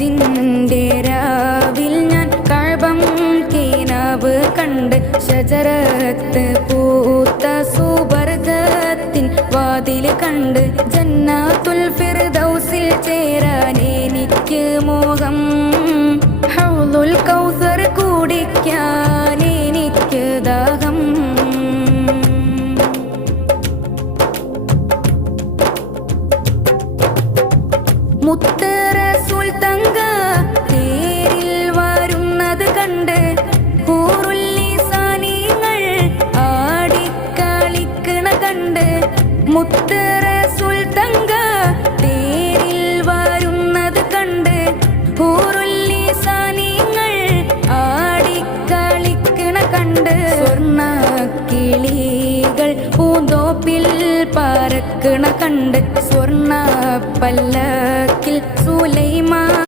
ഹജ്ജിൻ്റെ രാവിൽ ഞാൻ കഅബം കിനാവ് കണ്ട് ഷജറത്ത് പൂത്ത സുബർഗത്തിൻ വാതിൽ കണ്ട് ജന്നാത്തുൽ ഫിർദൗസിൽ ചേരാൻ എനിക്ക് മോഹം ഹൗലുൽ കൗസർ കുടിക്കാൻ എനിക്ക് ദാഹം മുത്ത് റസൂൽ തങ്ക തേരിൽ വരുന്നത് കണ്ട് ഹൂറുൽ ലിസാനികൾ ആടിക്കളിക്കണ കണ്ട് മുത്ത് റസൂൽ തങ്ക തേരിൽ വരുന്നത് കണ്ട് ഹൂറുൽ ലിസാനികൾ ആടിക്കളിക്കണ കണ്ട് സ്വർണ്ണ കിളികൾ പൂന്തോപ്പിൽ പറക്കണ കണ്ട് സ്വർണ്ണ പല്ലക്കിൽ സുലൈമാൻ